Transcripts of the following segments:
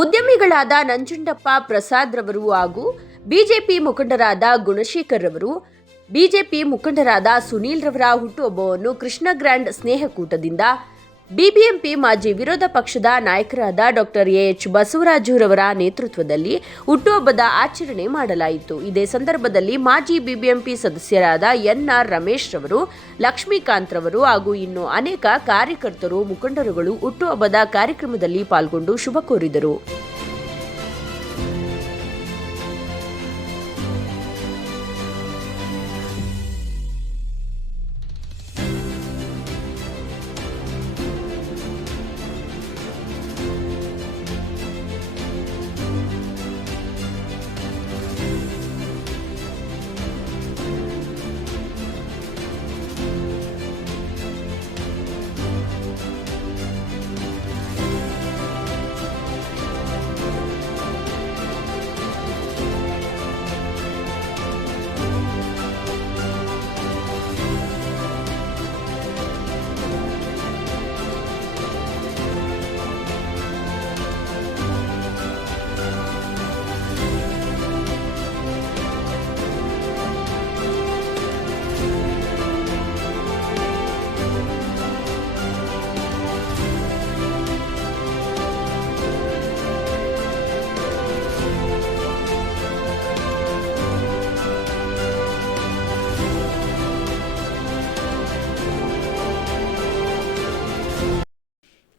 ಉದ್ಯಮಿಗಳಾದ ನಂಜುಂಡಪ್ಪ ಪ್ರಸಾದ್ ರವರು ಹಾಗೂ ಬಿಜೆಪಿ ಮುಖಂಡರಾದ ಗುಣಶೇಖರ್ ರವರು, ಬಿಜೆಪಿ ಮುಖಂಡರಾದ ಸುನೀಲ್ ರವರ ಹುಟ್ಟುಹಬ್ಬವನ್ನು ಕೃಷ್ಣ ಗ್ರ್ಯಾಂಡ್ ಸ್ನೇಹಕೂಟದಿಂದ ಬಿಬಿಎಂಪಿ ಮಾಜಿ ವಿರೋಧ ಪಕ್ಷದ ನಾಯಕರಾದ ಡಾಕ್ಟರ್ ಎಚ್ ಬಸವರಾಜು ರವರ ನೇತೃತ್ವದಲ್ಲಿ ಹುಟ್ಟುಹಬ್ಬದ ಆಚರಣೆ ಮಾಡಲಾಯಿತು. ಇದೇ ಸಂದರ್ಭದಲ್ಲಿ ಮಾಜಿ ಬಿಬಿಎಂಪಿ ಸದಸ್ಯರಾದ ಎನ್ಆರ್ ರಮೇಶ್ ರವರು, ಲಕ್ಷ್ಮೀಕಾಂತ್ ರವರು ಹಾಗೂ ಇನ್ನು ಅನೇಕ ಕಾರ್ಯಕರ್ತರು, ಮುಖಂಡರುಗಳು ಹುಟ್ಟುಹಬ್ಬದ ಕಾರ್ಯಕ್ರಮದಲ್ಲಿ ಪಾಲ್ಗೊಂಡು ಶುಭ ಕೋರಿದರು.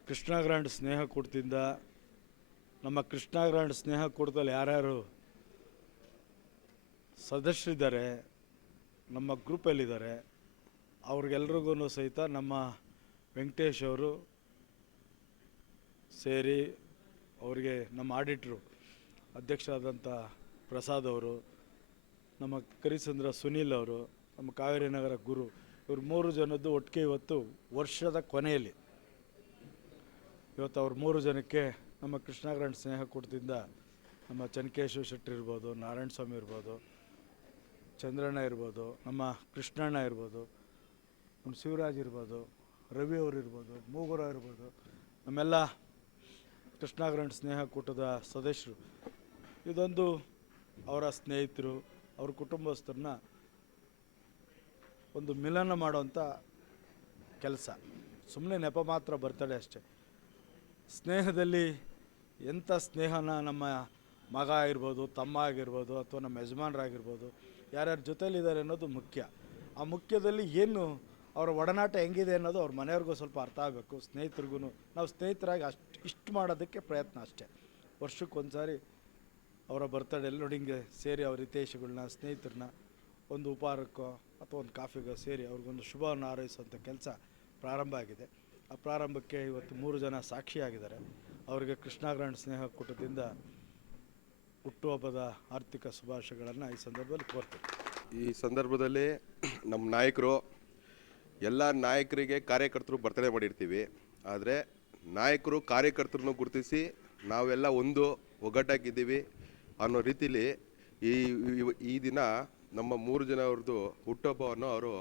ಕೃಷ್ಣ ಗ್ರ್ಯಾಂಡ್ ಸ್ನೇಹಕೂಟದಿಂದ ನಮ್ಮ ಕೃಷ್ಣ ಗ್ರ್ಯಾಂಡ್ ಸ್ನೇಹಕೂಟದಲ್ಲಿ ಯಾರ್ಯಾರು ಸದಸ್ಯರಿದ್ದಾರೆ, ನಮ್ಮ ಗ್ರೂಪಲ್ಲಿದ್ದಾರೆ, ಅವ್ರಿಗೆಲ್ರಿಗೂ ಸಹಿತ ನಮ್ಮ ವೆಂಕಟೇಶ್ ಅವರು ಸೇರಿ, ಅವರಿಗೆ ನಮ್ಮ ಆಡಿಟ್ರು ಅಧ್ಯಕ್ಷರಾದಂಥ ಪ್ರಸಾದ್ ಅವರು, ನಮ್ಮ ಕರಿಚಂದ್ರ ಸುನೀಲ್ ಅವರು, ನಮ್ಮ ಕಾವೇರಿ ನಗರ ಗುರು, ಇವರು 3 ಜನದ್ದು ಒಟ್ಟಿಗೆ ಇವತ್ತು ವರ್ಷದ ಕೊನೆಯಲ್ಲಿ ಇವತ್ತು ಅವ್ರ 3 ಜನಕ್ಕೆ ನಮ್ಮ ಕೃಷ್ಣ ಗ್ರ್ಯಾಂಡ್ ಸ್ನೇಹಕೂಟದಿಂದ ನಮ್ಮ ಚನ್ಕೇಶ್ವರ ಶೆಟ್ಟಿ ಇರ್ಬೋದು, ನಾರಾಯಣ ಸ್ವಾಮಿ ಇರ್ಬೋದು, ಚಂದ್ರಣ್ಣ ಇರ್ಬೋದು, ನಮ್ಮ ಕೃಷ್ಣಣ್ಣ ಇರ್ಬೋದು, ನಮ್ಮ ಶಿವರಾಜ್ ಇರ್ಬೋದು, ರವಿ ಅವರು ಇರ್ಬೋದು, ಮೂಗುರ ಇರ್ಬೋದು, ನಮ್ಮೆಲ್ಲ ಕೃಷ್ಣ ಗ್ರ್ಯಾಂಡ್ ಸ್ನೇಹಕೂಟದ ಸದಸ್ಯರು, ಇದೊಂದು ಅವರ ಸ್ನೇಹಿತರು, ಅವ್ರ ಕುಟುಂಬಸ್ಥರನ್ನ ಒಂದು ಮಿಲನ ಮಾಡೋವಂಥ ಕೆಲಸ. ಸುಮ್ಮನೆ ನೆಪ ಮಾತ್ರ ಬರ್ತಡೆ ಅಷ್ಟೇ. ಸ್ನೇಹದಲ್ಲಿ ಎಂಥ ಸ್ನೇಹನ ನಮ್ಮ ಮಗ ಆಗಿರ್ಬೋದು, ತಮ್ಮ ಆಗಿರ್ಬೋದು, ಅಥವಾ ನಮ್ಮ ಯಜಮಾನರಾಗಿರ್ಬೋದು, ಯಾರ್ಯಾರ ಜೊತೆಲಿದ್ದಾರೆ ಅನ್ನೋದು ಮುಖ್ಯ. ಆ ಮುಖ್ಯದಲ್ಲಿ ಏನು ಅವರ ಒಡನಾಟ ಹೆಂಗಿದೆ ಅನ್ನೋದು ಅವ್ರ ಮನೆಯವ್ರಿಗೂ ಸ್ವಲ್ಪ ಅರ್ಥ ಆಗಬೇಕು. ಸ್ನೇಹಿತರಿಗೂ ನಾವು ಸ್ನೇಹಿತರಾಗಿ ಇಷ್ಟು ಮಾಡೋದಕ್ಕೆ ಪ್ರಯತ್ನ ಅಷ್ಟೇ. ವರ್ಷಕ್ಕೊಂದು ಸಾರಿ ಅವರ ಬರ್ತಡೇಲಿ ನೋಡಿ ಹಿಂಗೆ ಸೇರಿ ಅವ್ರ ಹಿತೈಷಿಗಳನ್ನ, ಸ್ನೇಹಿತರನ್ನ ಒಂದು ಉಪಹಾರಕ್ಕೋ ಅಥವಾ ಒಂದು ಕಾಫಿಗೋ ಸೇರಿ ಅವ್ರಿಗೊಂದು ಶುಭವನ್ನು ಹಾರೈಸುವಂಥ ಕೆಲಸ ಪ್ರಾರಂಭ ಆಗಿದೆ. ಆ ಪ್ರಾರಂಭಕ್ಕೆ ಇವತ್ತು 3 ಜನ ಸಾಕ್ಷಿಯಾಗಿದ್ದಾರೆ. ಅವರಿಗೆ ಕೃಷ್ಣ ಗ್ರ್ಯಾಂಡ್ ಸ್ನೇಹಕೂಟದಿಂದ ಹುಟ್ಟುಹಬ್ಬದ ಆರ್ಥಿಕ ಶುಭಾಶಯಗಳನ್ನು ಈ ಸಂದರ್ಭದಲ್ಲಿ ಕೋರ್ತೀವಿ. ಈ ಸಂದರ್ಭದಲ್ಲಿ ನಮ್ಮ ನಾಯಕರು, ಎಲ್ಲ ನಾಯಕರಿಗೆ ಕಾರ್ಯಕರ್ತರು ಬರ್ತಡೇ ಮಾಡಿರ್ತೀವಿ. ಆದರೆ ನಾಯಕರು ಕಾರ್ಯಕರ್ತರನ್ನು ಗುರುತಿಸಿ ನಾವೆಲ್ಲ ಒಂದು ಒಗ್ಗಟ್ಟಾಗಿದ್ದೀವಿ ಅನ್ನೋ ರೀತಿಲಿ ಈ ದಿನ ನಮ್ಮ 3 ಜನ ಅವ್ರದ್ದು ಹುಟ್ಟುಹಬ್ಬವನ್ನು ಅವರು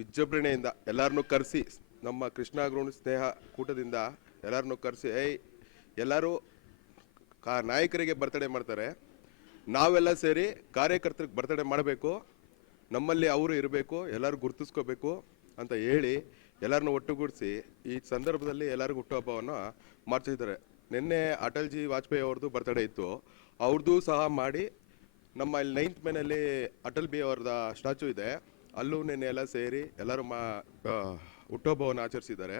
ವಿಜೃಂಭಣೆಯಿಂದ ಎಲ್ಲರನ್ನೂ ಕರೆಸಿ, ನಮ್ಮ ಕೃಷ್ಣ ಗ್ರ್ಯಾಂಡ್ ಸ್ನೇಹ ಕೂಟದಿಂದ ಎಲ್ಲರನ್ನೂ ಕರೆಸಿ, ಎಲ್ಲರೂ ನಾಯಕರಿಗೆ ಬರ್ತಡೇ ಮಾಡ್ತಾರೆ, ನಾವೆಲ್ಲ ಸೇರಿ ಕಾರ್ಯಕರ್ತರಿಗೆ ಬರ್ತಡೇ ಮಾಡಬೇಕು, ನಮ್ಮಲ್ಲಿ ಅವರು ಇರಬೇಕು, ಎಲ್ಲರೂ ಗುರುತಿಸ್ಕೋಬೇಕು ಅಂತ ಹೇಳಿ ಎಲ್ಲರನ್ನೂ ಒಟ್ಟುಗೂಡಿಸಿ ಈ ಸಂದರ್ಭದಲ್ಲಿ ಎಲ್ಲರಿಗೂ ಹುಟ್ಟುಹಬ್ಬವನ್ನು ಮಾಡ್ತಿದ್ದಾರೆ. ನಿನ್ನೆ ಅಟಲ್ ಜಿ ವಾಜಪೇಯಿ ಅವ್ರದ್ದು ಬರ್ತಡೇ ಇತ್ತು, ಅವ್ರದ್ದು ಸಹ ಮಾಡಿ ನಮ್ಮ ಇಲ್ಲಿ 9th ಮೇನಲ್ಲಿ ಅಟಲ್ ಬಿ ಅವ್ರದ ಸ್ಟ್ಯಾಚು ಇದೆ, ಅಲ್ಲೂ ನಿನ್ನೆ ಎಲ್ಲ ಸೇರಿ ಎಲ್ಲರೂ ಹುಟ್ಟುಹಬ್ಬವನ್ನು ಆಚರಿಸಿದ್ದಾರೆ.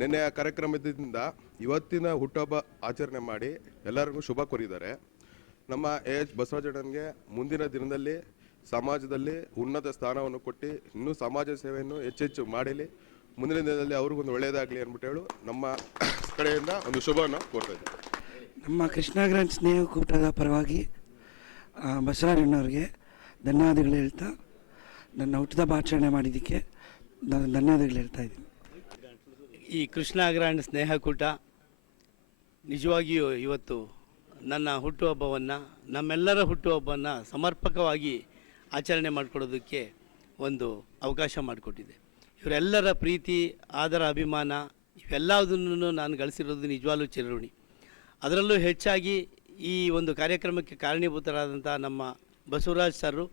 ನಿನ್ನೆ ಆ ಕಾರ್ಯಕ್ರಮದಿಂದ ಇವತ್ತಿನ ಹುಟ್ಟುಹಬ್ಬ ಆಚರಣೆ ಮಾಡಿ ಎಲ್ಲರಿಗೂ ಶುಭ ಕೋರಿದ್ದಾರೆ. ನಮ್ಮ ಎಚ್ ಬಸವರಾಜಣ್ಣನಿಗೆ ಮುಂದಿನ ದಿನದಲ್ಲಿ ಸಮಾಜದಲ್ಲಿ ಉನ್ನತ ಸ್ಥಾನವನ್ನು ಕೊಟ್ಟು ಇನ್ನೂ ಸಮಾಜ ಸೇವೆಯನ್ನು ಹೆಚ್ಚೆಚ್ಚು ಮಾಡಲಿ, ಮುಂದಿನ ದಿನದಲ್ಲಿ ಅವ್ರಿಗೊಂದು ಒಳ್ಳೆಯದಾಗಲಿ ಅಂದ್ಬಿಟ್ಟು ಹೇಳು ನಮ್ಮ ಕಡೆಯಿಂದ ಒಂದು ಶುಭವನ್ನು ಕೋರ್ತಾ ಇದ್ದೀವಿ. ನಮ್ಮ ಕೃಷ್ಣ ಗ್ರ್ಯಾಂಡ್ ಸ್ನೇಹಕೂಟದ ಪರವಾಗಿ ಬಸವರಾಜಣ್ಣವ್ರಿಗೆ ಧನ್ಯವಾದಗಳು ಹೇಳ್ತಾ, ನನ್ನ ಹುಟ್ಟುಹಬ್ಬ ಆಚರಣೆ ಮಾಡಿದ್ದಕ್ಕೆ ಧನ್ಯವಾದಗಳು ಹೇಳ್ತಾ ಇದ್ದೀನಿ. ಈ ಕೃಷ್ಣ ಗ್ರ್ಯಾಂಡ್ ಸ್ನೇಹಕೂಟ ನಿಜವಾಗಿಯೂ ಇವತ್ತು ನನ್ನ ಹುಟ್ಟುಹಬ್ಬವನ್ನು, ನಮ್ಮೆಲ್ಲರ ಹುಟ್ಟುಹಬ್ಬವನ್ನು ಸಮರ್ಪಕವಾಗಿ ಆಚರಣೆ ಮಾಡಿಕೊಡೋದಕ್ಕೆ ಒಂದು ಅವಕಾಶ ಮಾಡಿಕೊಟ್ಟಿದೆ. ಇವರೆಲ್ಲರ ಪ್ರೀತಿ, ಆದರ, ಅಭಿಮಾನ ಇವೆಲ್ಲದನ್ನು ನಾನು ಗಳಿಸಿರೋದು ನಿಜವಾಗ್ಲೂ ಚಿರಋಣಿ. ಅದರಲ್ಲೂ ಹೆಚ್ಚಾಗಿ ಈ ಒಂದು ಕಾರ್ಯಕ್ರಮಕ್ಕೆ ಕಾರಣೀಭೂತರಾದಂಥ ನಮ್ಮ ಬಸವರಾಜ್ ಸರು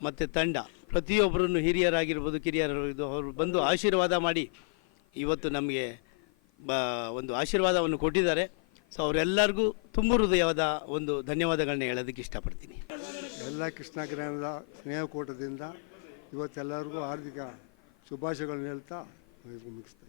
ಮತ್ತು ತಂಡ ಪ್ರತಿಯೊಬ್ಬರನ್ನು ಹಿರಿಯರಾಗಿರ್ಬೋದು ಕಿರಿಯರಾಗಿರ್ಬೋದು ಅವರು ಬಂದು ಆಶೀರ್ವಾದ ಮಾಡಿ ಇವತ್ತು ನಮಗೆ ಒಂದು ಆಶೀರ್ವಾದವನ್ನು ಕೊಟ್ಟಿದ್ದಾರೆ. ಸೊ ಅವರೆಲ್ಲರಿಗೂ ತುಂಬ ಹೃದಯವಾದ ಒಂದು ಧನ್ಯವಾದಗಳನ್ನ ಹೇಳೋದಕ್ಕೆ ಇಷ್ಟಪಡ್ತೀನಿ. ಎಲ್ಲ ಕೃಷ್ಣಗ್ರಹಣದ ಸ್ನೇಹಕೂಟದಿಂದ ಇವತ್ತೆಲ್ಲರಿಗೂ ಹಾರ್ದಿಕ ಶುಭಾಶಯಗಳನ್ನ ಹೇಳ್ತಾ ಮುಗಿಸ್ತಾ